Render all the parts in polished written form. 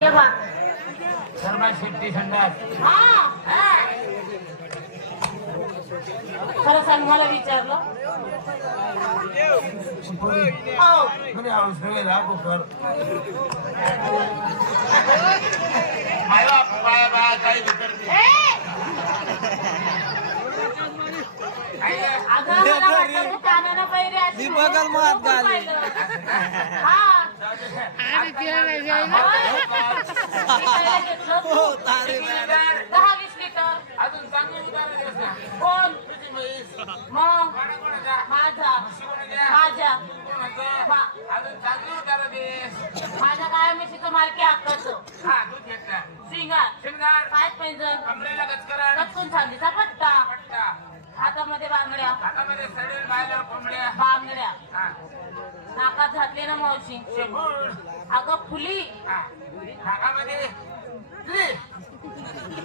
शर्मा शेट्टी संडास. खरं सांग मला विचारलं म्हणे औषध लागू कर. माय बाप पाय बा काही विचारते. मी बघल मग अजून चांगली उदाहरण कोण तुझी म्हैस मग कोणाकोणाचा माझा कोणाच्या माझ्या कोणाचं अजून चांगली उदाहरण दे. माझ्या काय म्हशीचं मालकी हक्काचं हा दूध घेतला सिंगार शिंगार पाय पैंजण कमरेला गचकरण कचकून चांदीचा पट्टा पट्टा हातामध्ये बांगड्या हातामध्ये सडेल बायला कोंबड्या बांगड्या हा नाकात घातले ना मावशी शेपूळ अगं फुली हा नाकामध्ये ली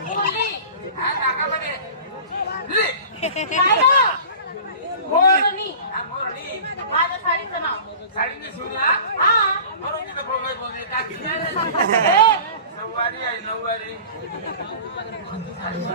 फुली हा नाकामध्ये ली काय गं? मोरणी हा मोरणी माझ्या साडीचं नाव साडीने शिवला हा म्हणून तिथं बोंगाई बोंगाई टाकी ए, नऊवारी आहे नऊवारी.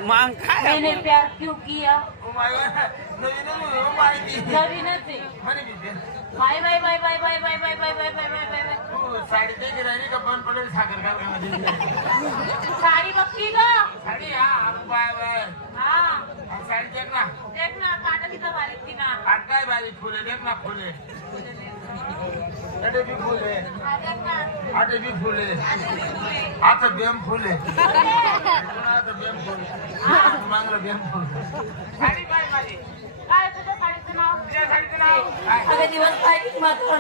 मग काय मैंने प्यार क्यों किया ओ माय गॉड नवीन माहिती नवीनच आहे म्हणे मी ते bye bye bye bye bye bye bye bye bye bye bye bye bye तू साडी ते राहिली का बंद पडेल साखर कारखान्यामध्ये. साडी बघती का साडी हा बाय बाय हा साडी देख ना देख ना काटा तिथं बारीक ती ना आठ काय बारीक फुले देख ना फुले अटे भी फुले हा, देख ना आटे भी फुले आता बेम फुले आता बेम फुले मागलं बेम फुले. साडी काय माझी काय तुझ्या साडीचं नाव तुझ्या साडीचं नाव काय? अगं दिवस काय मात्र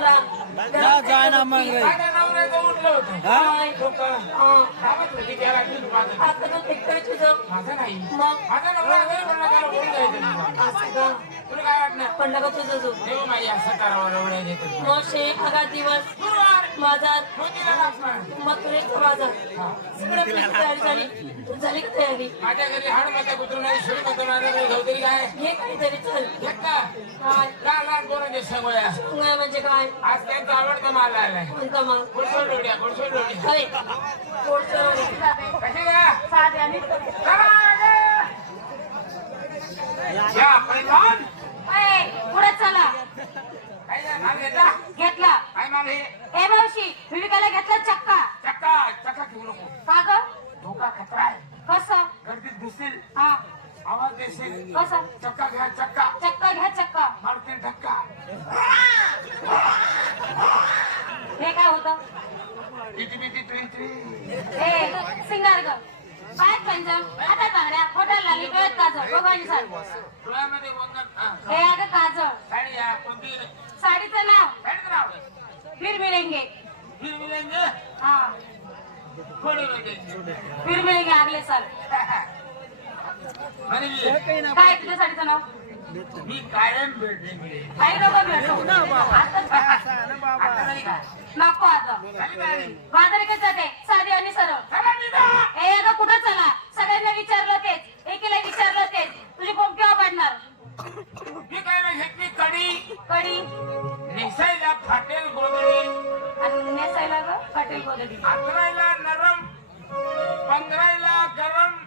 जाय ना मग रे. माझ्या नवऱ्याचं उठलं होतं हा? कामच होती त्याला दूध पाजत. आता तू फेकतोय तुझं माझं नाही मग माझा नवरा घरी पडला त्याला बोलून जायचं नाही. असं का तुला काय वाटणार पडलं का तुझं जो देव माई असं करावं एवढ्या घेतात. मोशे अगा दिवस गुरुवार बाजार मोतीला लागणार. मथुरेचा बाजार सगळं आपली तयारी झाली तू झाली का तयारी माझ्या घरी हाड माता कुत्रू नाही शिळ माता माझ्या घरी गवतरी काय घे काहीतरी चल घेत ना काय लहान लहान पोरांच्या सगोया काय म्हणजे काय आज त्यांचा आवडता माल आलाय कोणता मग गुडसोड डोड्या गुडसोड डोड्या अरे थोडसं कशी का साधे आणि या पैमान पुढे चला काय माल घेता घेतला काय माल हे ए मावशी विविकाला घेतला चक्का चक्का चक्का घेऊ नको का ग धोका खतरा आहे कसं गर्दीत दिसतील हा आवाज देशील कसं चक्का घ्या चक्का चक्का घ्या चक्का मारतील धक्का. हे काय होतं इथे बिती तुई ए सिंगार ग पाय पंजम आता बांगड्या खोट्या लाली गळ्यात काजळ बघायची साडी डोळ्यामध्ये वंगण हे अगं काजळ साडी या कोणती साडीचं नाव साडीचं नाव फिर मिळेंगे फिर मिलेंगे हा थोडे वेळ फिर मिळेंगे अगले साल म्हणे काय तुझ्या साडीचं नाव मी कायम भेटेंगे. काही लोक भेटतो आता नाही का नको आता खाली बाहेर. बाजारी कसं जाते साधी आणि सरळ चला निघा. ए अगं कुठं चला सगळ्यांना विचारलं तेच एकीला विचारलं तेच तुझी कोण केव्हा पडणार मी काय नाही घेतली कडी कडी निसायला फाटेल गोदडी आणि नेसायला ग पाटील गोदडी आतरायला नरम पंगरायला गरम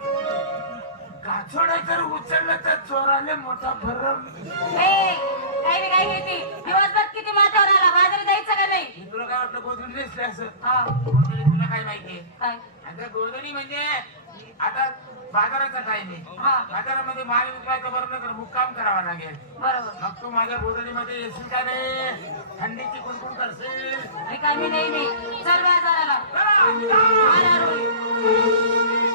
काचोडा जर उचललं तर चोराले मोठा भरम. ए काही नाही काय घेती दिवसभर किती माथ्यावर आला बाजारी जायचं का नाही तुला काय वाटलं गोदडी नेसले असं हा गोदडी तुला काय माहितीये काय आता गोदडी म्हणजे आता बाजाराचा टाइम आहे हा बाजारामध्ये माल विकायचं बरं तर मुक्काम करावा लागेल. बरोबर मग तू माझ्या गोदडीमध्ये येशील का नाही थंडीची कुणकुण करशील. रिकामी नाही मी चल बाजाराला चला, आला रोई.